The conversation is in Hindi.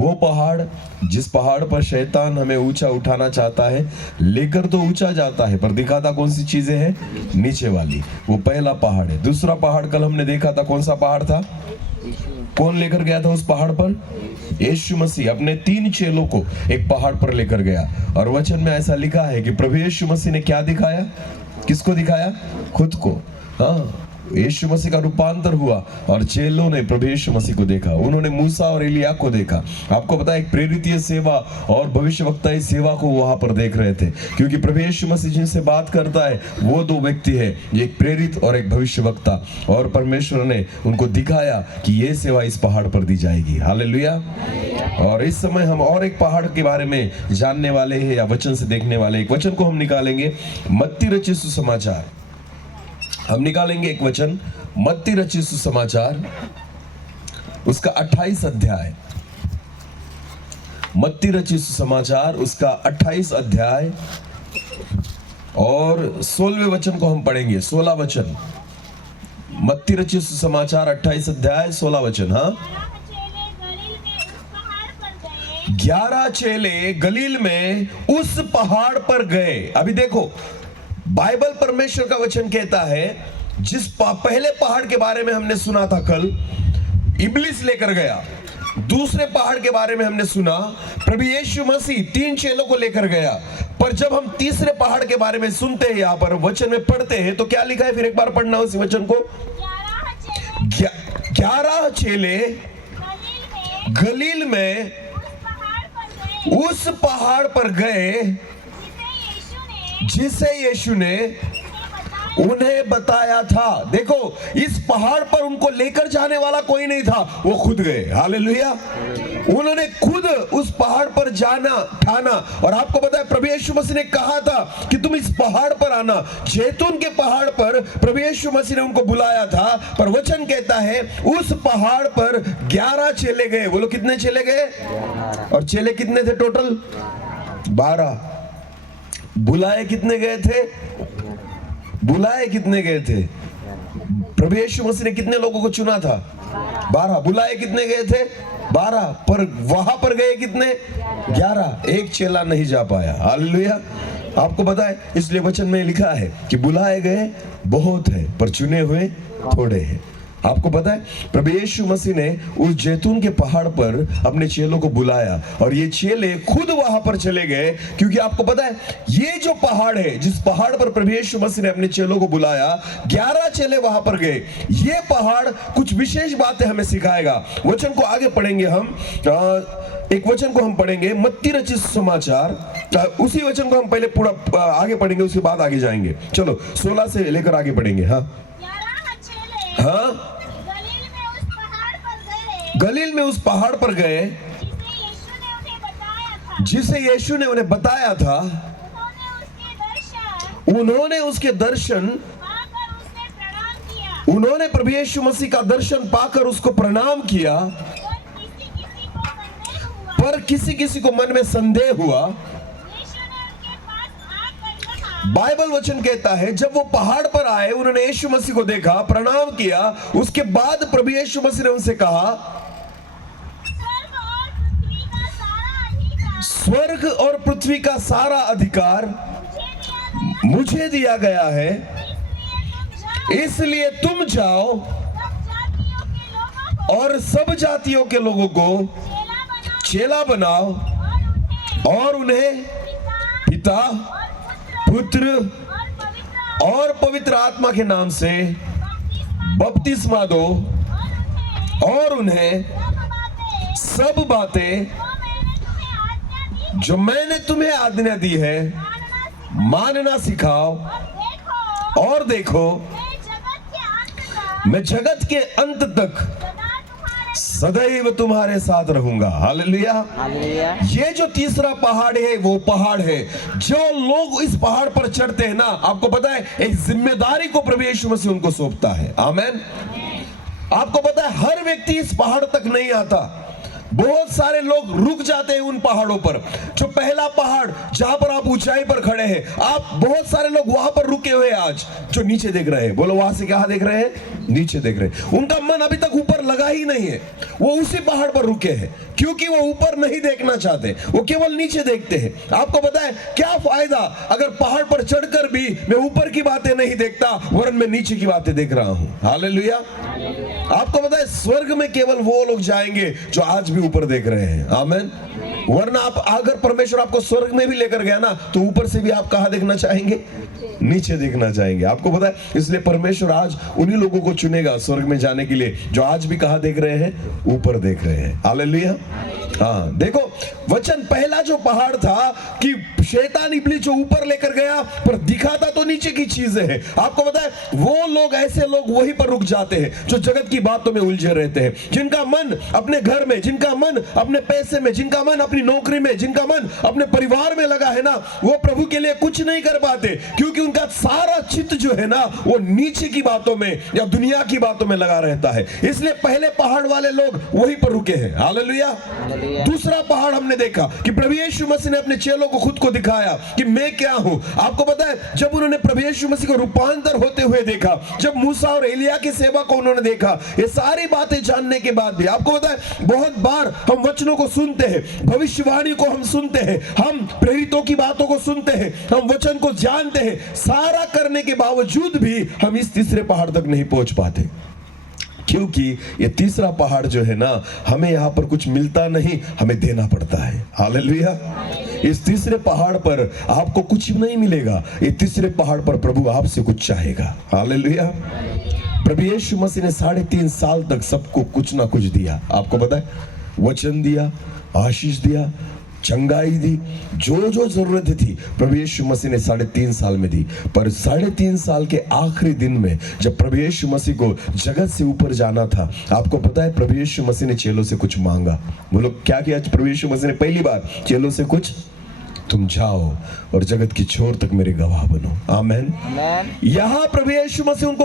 वो पहाड़ जिस पहाड़ पर शैतान हमें ऊंचा उठाना चाहता है, लेकर तो ऊंचा जाता है पर दिखाता कौन सी चीजें हैं? नीचे वाली। वो पहला पहाड़ है। दूसरा पहाड़ कल हमने देखा था, कौन सा पहाड़ था? कौन लेकर गया था उस पहाड़ पर? यीशु मसीह अपने 3 चेलों को एक पहाड़ पर लेकर गया। और वचन में ऐसा लिखा है कि प्रभु यीशु मसीह ने क्या दिखाया? किसको दिखाया? खुद को। हाँ, यीशु मसीह का रूपांतर हुआ और चेलों ने प्रभु यीशु मसीह को देखा। उन्होंने मूसा और एलिया को देखा। आपको पता है, एक प्रेरितीय सेवा और भविष्यवक्ताई सेवा को वहां पर देख रहे थे, क्योंकि प्रभु यीशु मसीह जिनसे बात करता है वो 2 व्यक्ति है, एक प्रेरित और एक भविष्यवक्ता। और परमेश्वर ने उनको दिखाया कि ये सेवा इस पहाड़ पर दी जाएगी। हालेलुया। और इस समय हम और एक पहाड़ के बारे में जानने वाले हैं, या वचन से देखने वाले। एक वचन को हम निकालेंगे, मत्ती रचित सुसमाचार। हम निकालेंगे एक वचन, मत्ती रचित सुसमाचार, उसका 28 अध्याय। मत्ती रचित सुसमाचार उसका 28 अध्याय और 16वें वचन को हम पढ़ेंगे। 16 वचन, मत्ती रचित सुसमाचार 28 अध्याय 16 वचन। हाँ, 11 चेले गलील में उस पहाड़ पर गए। अभी देखो, बाइबल परमेश्वर का वचन कहता है, जिस पहले पहाड़ के बारे में हमने सुना था कल, इब्लिस लेकर गया। दूसरे पहाड़ के बारे में हमने सुना, प्रभु यीशु मसीह 3 चेलों को लेकर गया। पर जब हम तीसरे पहाड़ के बारे में सुनते हैं, यहां पर वचन में पढ़ते हैं, तो क्या लिखा है? फिर एक बार पढ़ना उसी वचन को। 11 चेले गलील में उस पहाड़ पर गए जिसे यीशु ने उन्हें बताया था। देखो, इस पहाड़ पर उनको लेकर जाने वाला कोई नहीं था, वो खुद गए। हालेलुया। उन्होंने खुद उस पहाड़ पर जाना ठाना। और आपको पता है, प्रभु यीशु मसीह ने कहा था कि तुम इस पहाड़ पर आना। जैतून के पहाड़ पर प्रभु यीशु मसीह ने उनको बुलाया था। पर वचन कहता है, उस पहाड़ पर 11 चेले गए। बोलो, कितने चेले गए? और चेले कितने थे टोटल? 12। बुलाए कितने गए थे? बुलाए कितने गए थे? प्रभु यीशु मसीह ने कितने लोगों को चुना था? 12। बुलाए कितने गए थे? 12। पर वहां पर गए कितने? 11। एक चेला नहीं जा पाया। हालेलुया। आपको पता है, इसलिए वचन में लिखा है कि बुलाए गए बहुत है पर चुने हुए थोड़े हैं। आपको पता है, प्रभु यीशु मसीह ने उस जैतून के पहाड़ पर अपने चेलों को बुलाया और ये चेले खुद वहां पर चले गए, क्योंकि आपको पता है, ये जो पहाड़ है, जिस पहाड़ पर प्रभु यीशु मसीह ने अपने चेलों को बुलाया, 11 चेले वहां पर गए। ये पहाड़ कुछ विशेष बातें हमें सिखाएगा। वचन को आगे पढ़ेंगे हम। एक वचन को हम पढ़ेंगे, मत्ती रचित सुसमाचार, उसी वचन को हम पहले पूरा आगे पढ़ेंगे, उसके बाद आगे जाएंगे। चलो 16 से लेकर आगे पढ़ेंगे। हाँ हाँ, गलील में उस पहाड़ पर गए जिसे यीशु ने उन्हें बताया था। उन्होंने उसके दर्शन, उन्होंने प्रभु यीशु मसीह का दर्शन पाकर उसको प्रणाम किया। पर किसी किसी को मन में संदेह हुआ। बाइबल वचन कहता है, जब वो पहाड़ पर आए, उन्होंने यीशु मसीह को देखा, प्रणाम किया। उसके बाद प्रभु यीशु मसीह ने उनसे कहा, स्वर्ग और पृथ्वी का सारा अधिकार मुझे दिया गया है, इसलिए तुम जाओ और सब जातियों के लोगों को चेला बनाओ और उन्हें पिता, पुत्र और पवित्र आत्मा के नाम से बपतिस्मा दो और उन्हें सब बातें जो मैंने तुम्हें आज्ञा दी है मानना सिखाओ। और देखो, मैं जगत के अंत तक सदैव तुम्हारे साथ रहूंगा। हालेलुया। ये जो तीसरा पहाड़ है, वो पहाड़ है, जो लोग इस पहाड़ पर चढ़ते हैं ना, आपको पता है, एक जिम्मेदारी को प्रभु यीशु मसीह उनको सौंपता है। आमीन। आपको पता है, हर व्यक्ति इस पहाड़ तक नहीं आता। बहुत सारे लोग रुक जाते हैं उन पहाड़ों पर। जो पहला पहाड़ जहां पर आप ऊंचाई पर खड़े हैं, आप बहुत सारे लोग वहां पर रुके हुए हैं आज, जो नीचे देख रहे हैं। बोलो, वहां से क्या देख रहे हैं? नीचे देख रहे हैं। उनका मन अभी तक ऊपर लगा ही नहीं है, वो उसी पहाड़ पर रुके हैं क्योंकि वो ऊपर नहीं देखना चाहते, वो केवल नीचे देखते हैं। आपको पता है क्या फायदा अगर पहाड़ पर चढ़कर भी मैं ऊपर की बातें नहीं देखता, वरन मैं नीचे की बातें देख रहा हूं। हालेलुया। आपको पता है स्वर्ग में केवल वो लोग जाएंगे जो आज भी ऊपर देख रहे हैं। आमीन। वरना आप अगर परमेश्वर आपको स्वर्ग में भी लेकर गया ना, तो ऊपर से भी आप कहां देखना चाहेंगे? नीचे देखना चाहेंगे। आपको पता है इसलिए परमेश्वर आज उन्हीं लोगों को चुनेगा स्वर्ग में जाने के लिए जो आज भी कहां देख रहे हैं? ऊपर देख रहे हैं। हालेलुया। हाँ, देखो वचन पहला जो पहाड़ था कि शैतान इब्लीस जो ऊपर लेकर गया पर दिखाता तो नीचे की चीजें हैं। आपको पता है वो लोग, ऐसे लोग वहीं पर रुक जाते हैं जो जगत की बातों में उलझे रहते हैं, जिनका मन अपने घर में, जिनका मन अपने पैसे में, जिनका मन अपनी नौकरी में, जिनका मन अपने परिवार में लगा है ना, वो प्रभु के लिए कुछ नहीं कर पाते क्योंकि उनका सारा चित्त जो है ना वो नीचे की बातों में या दुनिया की बातों में लगा रहता है। इसलिए पहले पहाड़ वाले लोग वहीं पर रुके हैं। हालेलुया। दूसरा पहाड़ हमने देखा कि प्रभु यीशु मसीह ने अपने चेलों को खुद को दिखाया कि मैं क्या हूं। आपको पता है जब उन्होंने प्रभु यीशु मसीह को रूपांतर होते हुए देखा, जब मूसा और एलिया की सेवा को उन्होंने देखा, ये सारी बातें जानने के बाद भी आपको पता है बहुत बार हम वचनों को सुनते हैं, भविष्यवाणी को हम सुनते हैं, हम प्रेरितों की बातों को सुनते हैं, हम वचन को जानते हैं, सारा करने के बावजूद भी हम इस तीसरे पहाड़ तक नहीं पहुंच पाते क्योंकि ये तीसरा पहाड़ जो है ना, हमें यहाँ पर कुछ मिलता नहीं, हमें देना पड़ता है। हालेलुया। इस तीसरे पहाड़ पर आपको कुछ नहीं मिलेगा, ये तीसरे पहाड़ पर प्रभु आपसे कुछ चाहेगा। हालेलुया। प्रभु यीशु मसीह ने 3.5 साल तक सबको कुछ ना कुछ दिया। आपको पता है वचन दिया, आशीष दिया, चंगाई दी, जो जो जरूरत थी प्रभु यीशु मसीह ने 3.5 साल में दी। पर 3.5 साल के आखिरी दिन में जब प्रभु यीशु मसीह को जगत से ऊपर जाना था, आपको पता है प्रभु यीशु मसीह ने चेलों से कुछ मांगा। वो लोग क्या किया? प्रभु यीशु मसीह ने पहली बार चेलों से कुछ, तुम जाओ और जगत की छोर तक मेरे गवाह बनो। आमीन। यहां प्रभु यीशु मसीह उनको